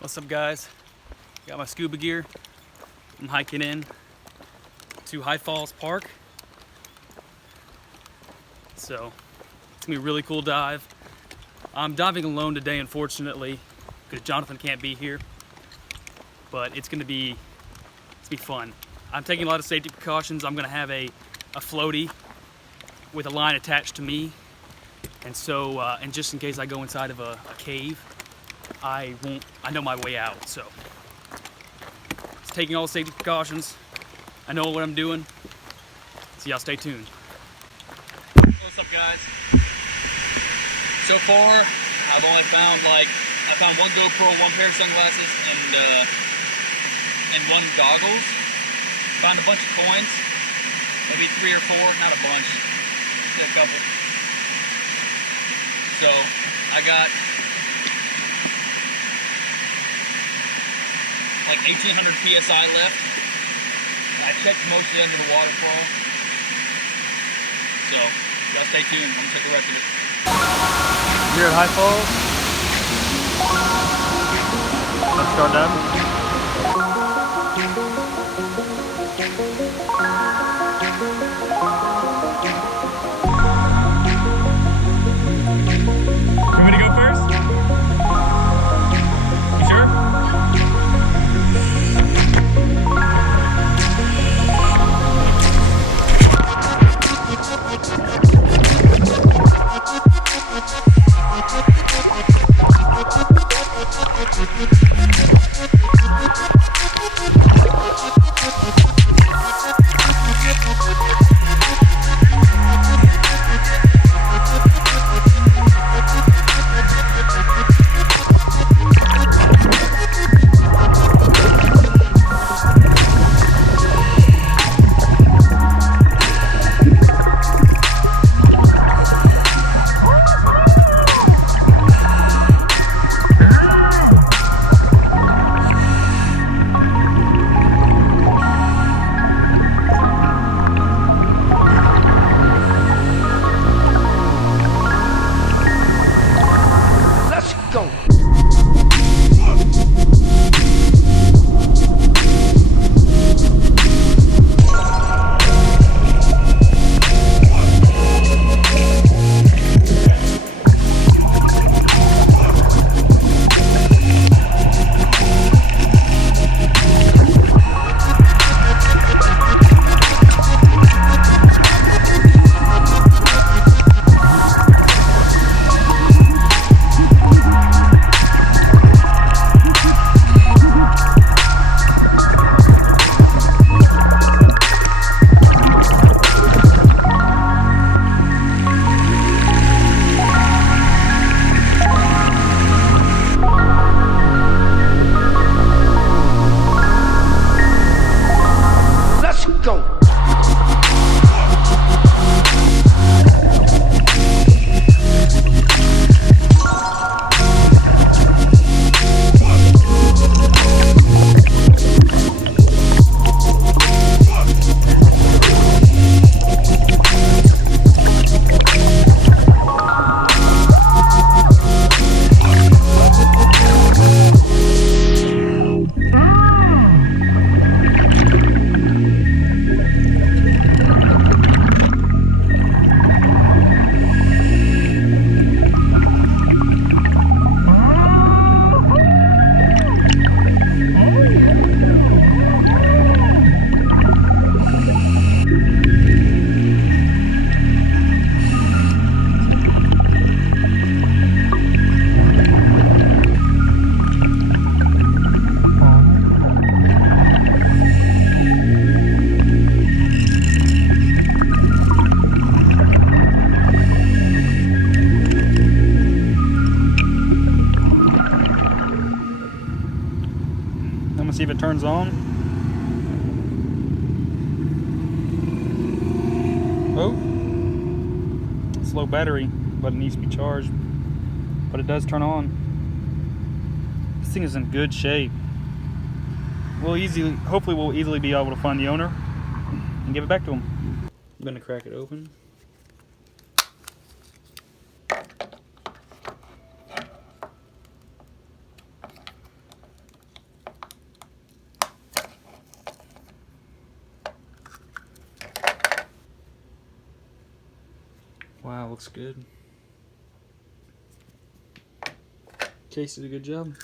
What's up, guys? Got my scuba gear. I'm hiking in to High Falls Park. So it's gonna be a really cool dive. I'm diving alone today, unfortunately, because Jonathan can't be here. But it's gonna be fun. I'm taking a lot of safety precautions. I'm gonna have a floaty with a line attached to me, and so and just in case I go inside of a cave, I know my way out. So it's taking all the safety precautions. I know what I'm doing, so y'all stay tuned. What's up, guys? So far I've only found I found one GoPro, one pair of sunglasses, and one goggles. Found a bunch of coins, maybe 3 or 4, not a bunch, just a couple. So I got like 1,800 PSI left. And I checked most of it under the waterfall. So y'all stay tuned. I'm gonna take the rest of it. Here at High Falls. Let's start diving. You want me to go first? You sure? See if it turns on. Oh, slow battery, but it needs to be charged. But it does turn on. This thing is in good shape. Hopefully we'll easily be able to find the owner and give it back to him. I'm gonna crack it open. Wow, looks good. Casey did a good job.